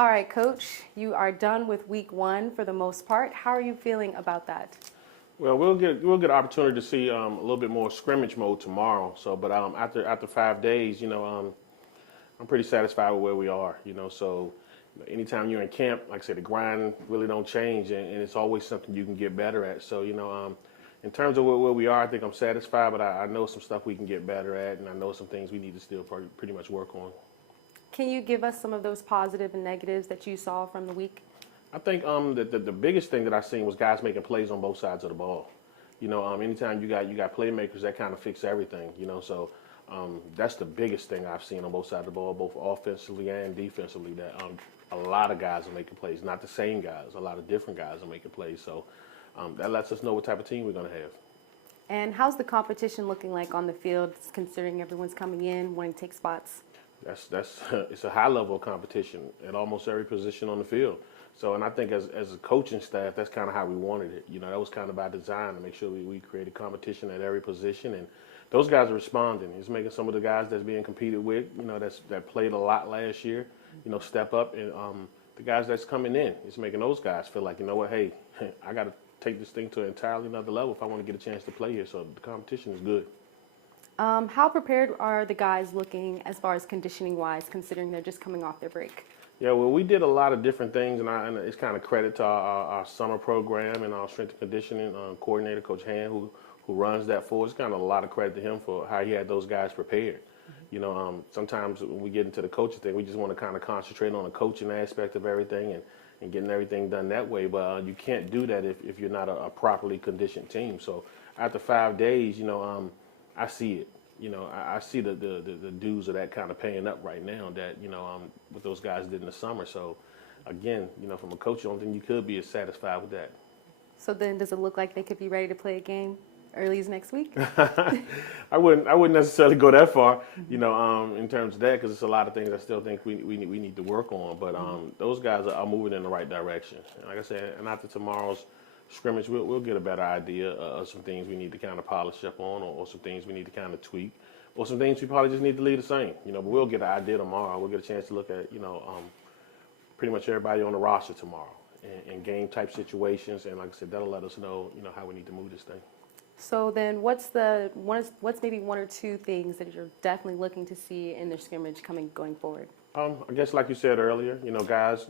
All right, Coach, you are done with week one for the most part. How are you feeling about that? Well, we'll get an opportunity to see a little bit more scrimmage mode tomorrow. So, but after 5 days, I'm pretty satisfied with where we are. So anytime you're in camp, like I said, the grind really don't change, and it's always something you can get better at. So, in terms of where we are, I think I'm satisfied, but I know some stuff we can get better at, and I know some things we need to still pretty much work on. Can you give us some of those positive and negatives that you saw from the week? I think the biggest thing that I seen was guys making plays on both sides of the ball. Anytime you got playmakers, that kind of fix everything. So that's the biggest thing I've seen on both sides of the ball, both offensively and defensively. That a lot of guys are making plays, not the same guys. A lot of different guys are making plays. So that lets us know what type of team we're going to have. And how's the competition looking like on the field, considering everyone's coming in, wanting to take spots? It's a high level of competition at almost every position on the field. So, and I think as a coaching staff, that's kind of how we wanted it. That was kind of by design to make sure we created competition at every position, and those guys are responding. It's making some of the guys that's being competed with, that played a lot last year, step up, and the guys that's coming in, it's making those guys feel like, hey, I got to take this thing to an entirely another level if I want to get a chance to play here. So the competition is good. How prepared are the guys looking as far as conditioning-wise, considering they're just coming off their break? Yeah, well, we did a lot of different things, and it's kind of credit to our summer program and our strength and conditioning coordinator, Coach Han, who runs that for us. It's kind of a lot of credit to him for how he had those guys prepared. Sometimes when we get into the coaching thing, we just want to kind of concentrate on the coaching aspect of everything and getting everything done that way. But you can't do that if you're not a properly conditioned team. So after 5 days, I see it. I see the dues of that kind of paying up right now that, what those guys did in the summer. So, again, from a coach, I don't think you could be as satisfied with that. So then does it look like they could be ready to play a game early as next week? I wouldn't necessarily go that far, in terms of that, because it's a lot of things I still think we need to work on. But those guys are moving in the right direction. And like I said, and after tomorrow's scrimmage, we'll get a better idea of some things we need to kind of polish up on, or some things we need to kind of tweak, or some things we probably just need to leave the same. But we'll get an idea tomorrow. We'll get a chance to look at, pretty much everybody on the roster tomorrow and game type situations. And like I said, that'll let us know, how we need to move this thing. So then what's maybe one or two things that you're definitely looking to see in their scrimmage going forward? I guess like you said earlier, guys,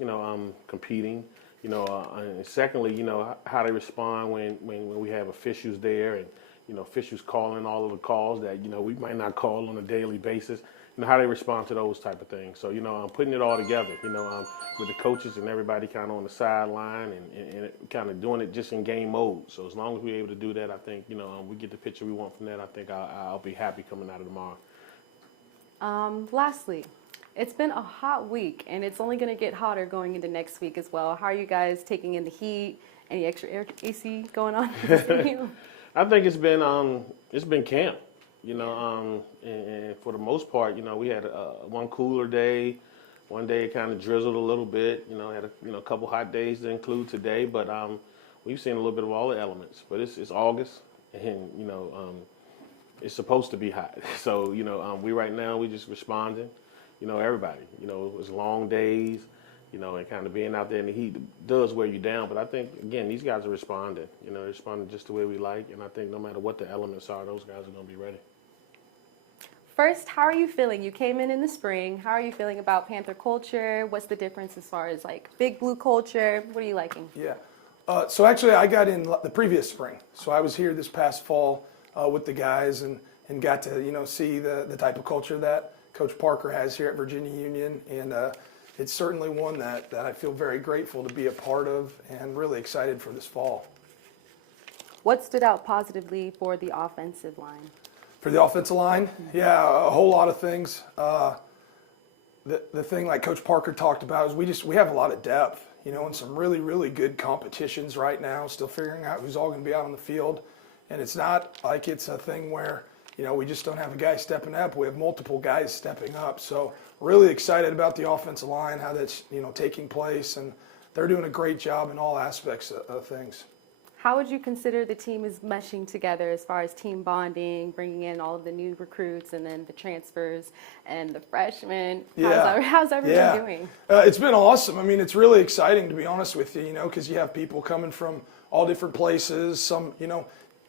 competing. And secondly, how they respond when we have officials there, and officials calling all of the calls that we might not call on a daily basis. How they respond to those type of things. So I'm putting it all together. With the coaches and everybody kind of on the sideline and kind of doing it just in game mode. So as long as we're able to do that, I think we get the picture we want from that. I think I'll be happy coming out of tomorrow. Lastly, it's been a hot week, and it's only going to get hotter going into next week as well. How are you guys taking in the heat? Any extra AC going on? I think it's been camp, and for the most part, we had one cooler day. One day it kind of drizzled a little bit. Had a couple hot days to include today, but we've seen a little bit of all the elements. But it's August, and it's supposed to be hot. So we right now we just responding. Everybody. It was long days, and kind of being out there in the heat does wear you down. But I think, again, these guys are responding. They're responding just the way we like. And I think no matter what the elements are, those guys are going to be ready. First, how are you feeling? You came in the spring. How are you feeling about Panther culture? What's the difference as far as, Big Blue culture? What are you liking? Yeah. So actually, I got in the previous spring. So I was here this past fall with the guys and got to, see the type of culture that Coach Parker has here at Virginia Union, and it's certainly one that I feel very grateful to be a part of and really excited for this fall. What stood out positively for the offensive line? For the offensive line, yeah, a whole lot of things. The thing like Coach Parker talked about is we have a lot of depth, and some really, really good competitions right now, still figuring out who's all going to be out on the field. And it's not like it's a thing where we just don't have a guy stepping up. We have multiple guys stepping up. So really excited about the offensive line, how that's, taking place. And they're doing a great job in all aspects of things. How would you consider the team is meshing together as far as team bonding, bringing in all of the new recruits and then the transfers and the freshmen? How's everyone doing? It's been awesome. I mean, it's really exciting, to be honest with you, because you have people coming from all different places. Some,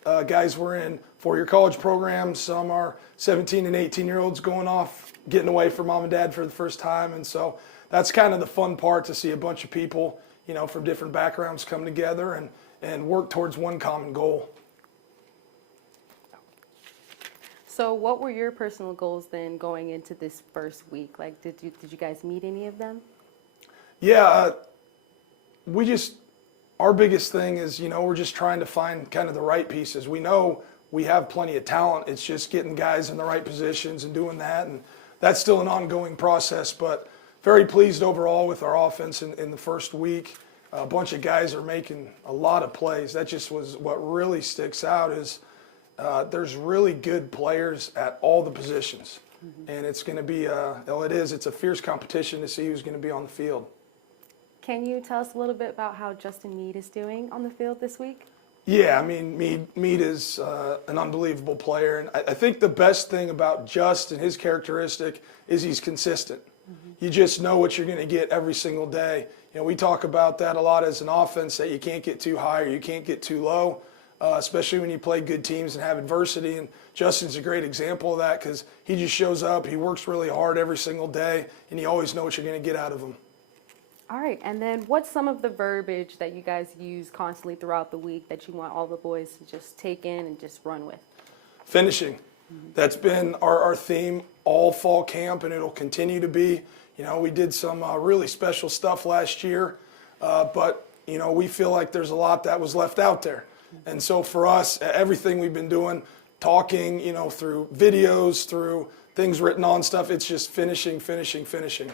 guys were in four-year college programs. Some are 17 and 18-year-olds going off, getting away from mom and dad for the first time. And so that's kind of the fun part, to see a bunch of people, from different backgrounds come together and work towards one common goal. So what were your personal goals then going into this first week? Like, did you guys meet any of them? Yeah, our biggest thing is, we're just trying to find kind of the right pieces. We know we have plenty of talent. It's just getting guys in the right positions and doing that. And that's still an ongoing process, but very pleased overall with our offense in the first week. A bunch of guys are making a lot of plays. That just was what really sticks out is there's really good players at all the positions. And it's going to be, it's a fierce competition to see who's going to be on the field. Can you tell us a little bit about how Justin Meade is doing on the field this week? Yeah, I mean, Meade is an unbelievable player. And I think the best thing about Justin, his characteristic, is he's consistent. You just know what you're going to get every single day. We talk about that a lot as an offense, that you can't get too high or you can't get too low, especially when you play good teams and have adversity. And Justin's a great example of that, because he just shows up, he works really hard every single day, and you always know what you're going to get out of him. All right, and then what's some of the verbiage that you guys use constantly throughout the week that you want all the boys to just take in and just run with? Finishing. That's been our theme all fall camp, and it'll continue to be. We did some really special stuff last year, but, we feel like there's a lot that was left out there. And so for us, everything we've been doing, talking, through videos, through things written on stuff, it's just finishing, finishing, finishing.